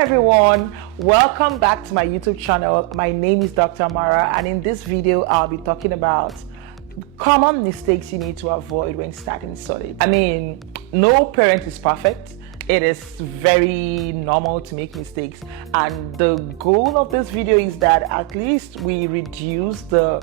everyone, welcome back to my YouTube channel. My name is Dr. Amara, and in this video I'll be talking about common mistakes you need to avoid when starting solid. I mean, no parent is perfect. It is very normal to make mistakes, and the goal of this video is that at least we reduce the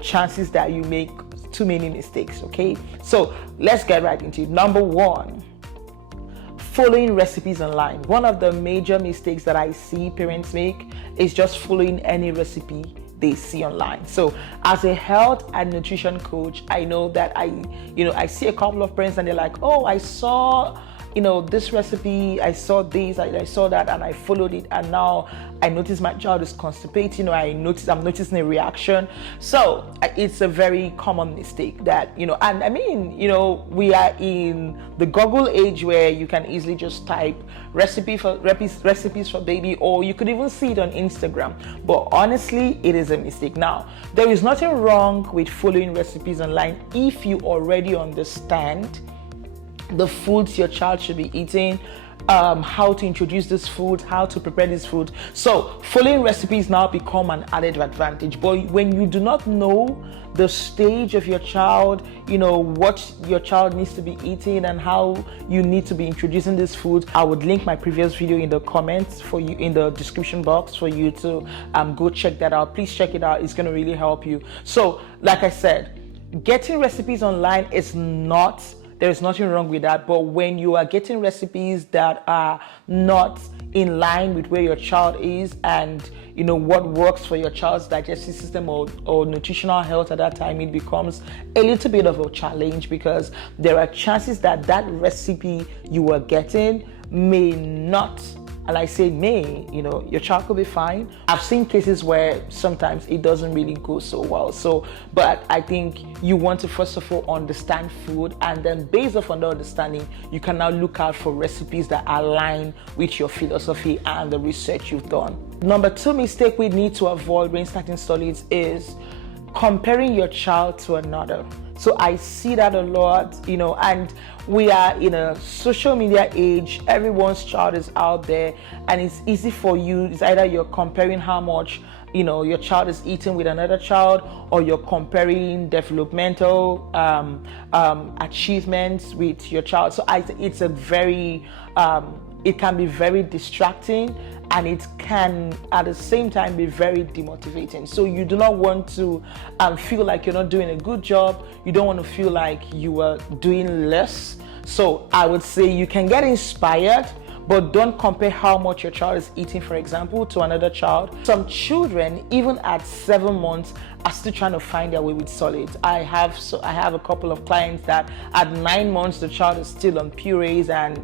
chances that you make too many mistakes. Okay, so let's get right into it. Number one, following recipes online. One of the major mistakes that I see parents make is just following any recipe they see online. So as a health and nutrition coach, I know that I see a couple of parents and they're like, oh, I saw this recipe, I saw this, I saw that, and I followed it, and now I notice my child is constipated. I'm noticing a reaction. So it's a very common mistake that and I mean, we are in the Google age where you can easily just type recipes for baby, or you could even see it on Instagram. But honestly, it is a mistake. Now, there is nothing wrong with following recipes online if you already understand the foods your child should be eating, how to introduce this food, how to prepare this food. So following recipes now become an added advantage. But when you do not know the stage of your child, what your child needs to be eating and how you need to be introducing this food, I would link my previous video in the comments for you, in the description box, for you to go check that out. Please check it out. It's going to really help you. So like I said, getting recipes online is not, there's nothing wrong with that. But when you are getting recipes that are not in line with where your child is and what works for your child's digestive system or nutritional health at that time, it becomes a little bit of a challenge, because there are chances that that recipe you are getting may not, and I say may, your child could be fine. I've seen cases where sometimes it doesn't really go so well. But I think you want to first of all understand food, and then based off on the understanding, you can now look out for recipes that align with your philosophy and the research you've done. Number two mistake we need to avoid when starting solids is comparing your child to another. So I see that a lot, and we are in a social media age. Everyone's child is out there, and it's easy for you. It's either you're comparing how much your child is eating with another child, or you're comparing developmental achievements with your child. So it's a very it can be very distracting, and it can at the same time be very demotivating. So you do not want to feel like you're not doing a good job. You don't want to feel like you are doing less. So I would say you can get inspired, but don't compare how much your child is eating, for example, to another child. Some children, even at 7 months, are still trying to find their way with solids. I have a couple of clients that at 9 months, the child is still on purees and,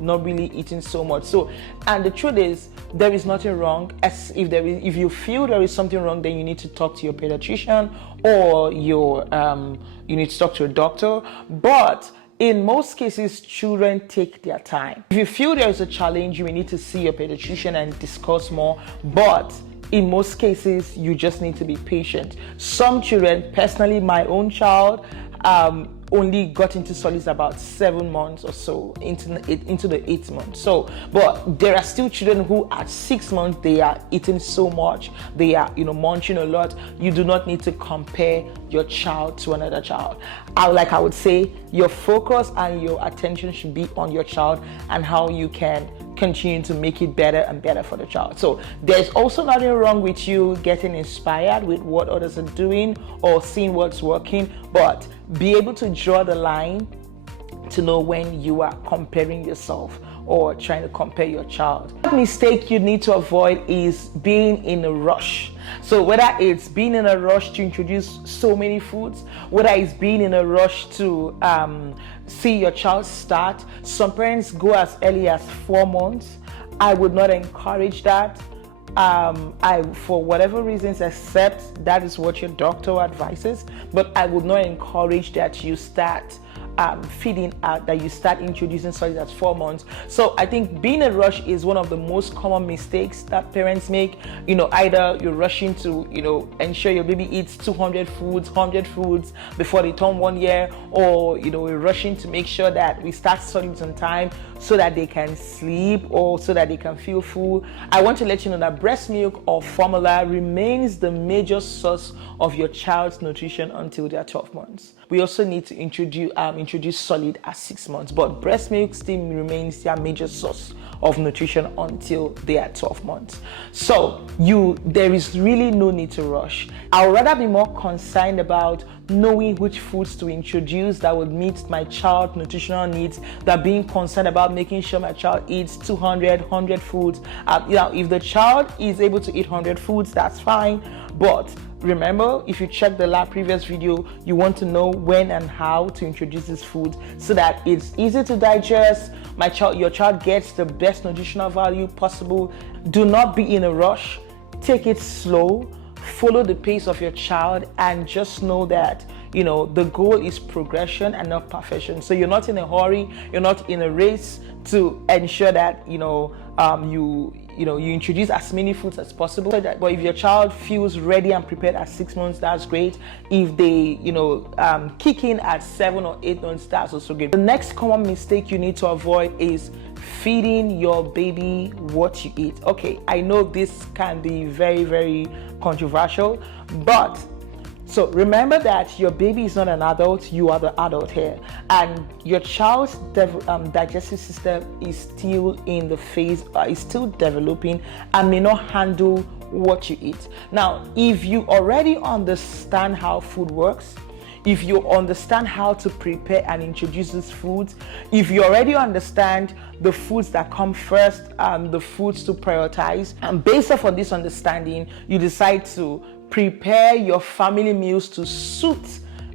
not really eating so much. So, and the truth is, there is nothing wrong. If you feel there is something wrong, then you need to talk to your pediatrician, or you need to talk to a doctor. But in most cases, children take their time. If you feel there is a challenge, you may need to see your pediatrician and discuss more. But in most cases, you just need to be patient. Some children, personally, my own child, only got into solids about 7 months or so, into the 8th month. So, but there are still children who at 6 months, they are eating so much, they are munching a lot. You do not need to compare your child to another child. I would say your focus and your attention should be on your child and how you can continue to make it better and better for the child. So there's also nothing wrong with you getting inspired with what others are doing or seeing what's working, but be able to draw the line to know when you are comparing yourself or trying to compare your child. One mistake you need to avoid is being in a rush. So whether it's being in a rush to introduce so many foods, whether it's being in a rush to see your child start. Some parents go as early as 4 months. I would not encourage that. For whatever reasons, except that is what your doctor advises, but I would not encourage that you start feeding that you start introducing solids at 4 months. So I think being a rush is one of the most common mistakes that parents make. Either you're rushing to ensure your baby eats 200 foods, 100 foods before they turn 1 year, or we're rushing to make sure that we start solids on time so that they can sleep or so that they can feel full. I want to let you know that breast milk or formula remains the major source of your child's nutrition until they're 12 months. We also need to introduce solid at 6 months, but breast milk still remains their major source of nutrition until they are 12 months. So there is really no need to rush. I would rather be more concerned about knowing which foods to introduce that would meet my child's nutritional needs than being concerned about making sure my child eats 100 foods. If the child is able to eat 100 foods, that's fine. But remember, if you check the previous video, you want to know when and how to introduce this food so that it's easy to digest. Your child gets the best nutritional value possible. Do not be in a rush. Take it slow. Follow the pace of your child, and just know that the goal is progression and not perfection. So you're not in a hurry. You're not in a race to ensure that you introduce as many foods as possible. But if your child feels ready and prepared at 6 months, that's great. If they kick in at 7 or 8 months, that's also great. The next common mistake you need to avoid is feeding your baby what you eat. Okay, I know this can be very, very controversial, but so remember that your baby is not an adult, you are the adult here, and your child's digestive system is still in the phase, is still developing and may not handle what you eat. Now, if you already understand how food works, if you understand how to prepare and introduce these foods, if you already understand the foods that come first and the foods to prioritize, and based off of this understanding, you decide to prepare your family meals to suit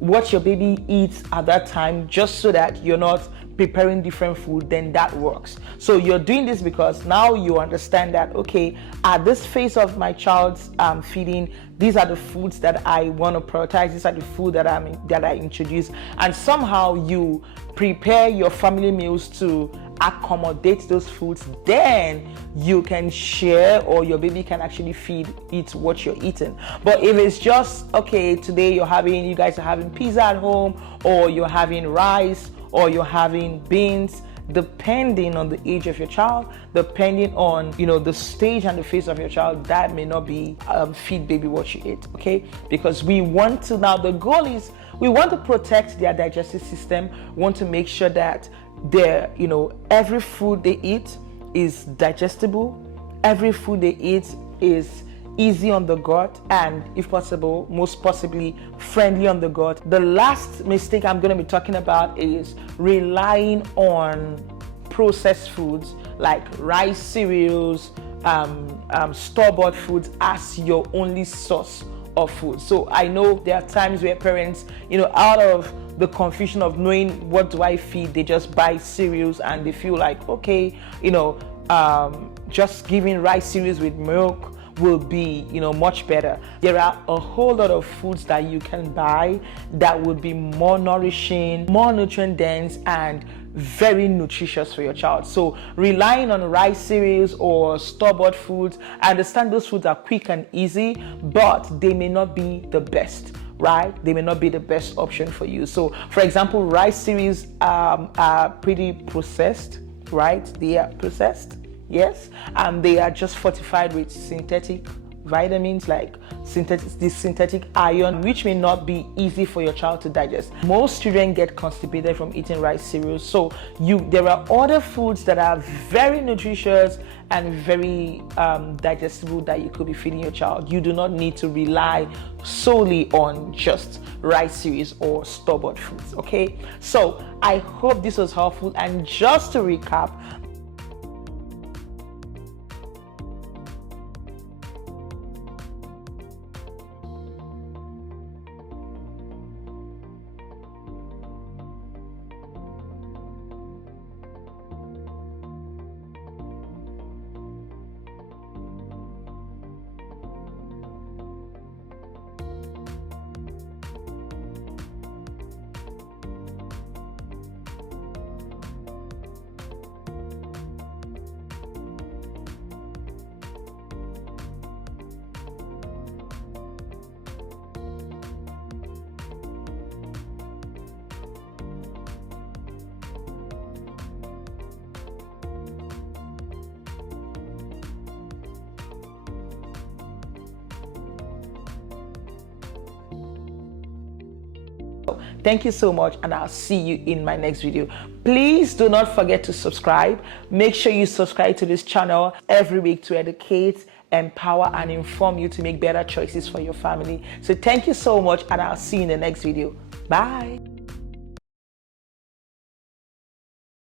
what your baby eats at that time, just so that you're not preparing different food, then that works. So you're doing this because now you understand that, okay, at this phase of my child's feeding, these are the foods that I want to prioritize. These are the food that I introduce, and somehow you prepare your family meals to accommodate those foods. Then you can share, or your baby can actually eat what you're eating. But if it's just, okay, today you guys are having pizza at home, or you're having rice, or you're having beans, depending on the age of your child, depending on the stage and the phase of your child, that may not be feed baby what you eat. Okay, because the goal is we want to protect their digestive system. We want to make sure that every food they eat is digestible, every food they eat is easy on the gut, and if possible, most possibly friendly on the gut. The last mistake I'm going to be talking about is relying on processed foods like rice, cereals, store-bought foods as your only source of food. So I know there are times where parents, out of the confusion of knowing what do I feed, they just buy cereals and they feel like, okay, just giving rice cereals with milk will be much better. There are a whole lot of foods that you can buy that would be more nourishing, more nutrient dense, and very nutritious for your child. So relying on rice cereals or store-bought foods, I understand those foods are quick and easy, but they may not be the best, right? They may not be the best option for you. So for example, rice cereals are pretty processed, right? They are processed, yes, and they are just fortified with synthetic vitamins like synthetic iron, which may not be easy for your child to digest. Most children get constipated from eating rice cereals. So there are other foods that are very nutritious and very digestible that you could be feeding your child. You do not need to rely solely on just rice cereals or store-bought foods. Okay, so I hope this was helpful. And just to recap, Thank you so much, and I'll see you in my next video. Please do not forget to subscribe. Make sure you subscribe to this channel every week to educate, empower, and inform you to make better choices for your family. So thank you so much, and I'll see you in the next video. Bye.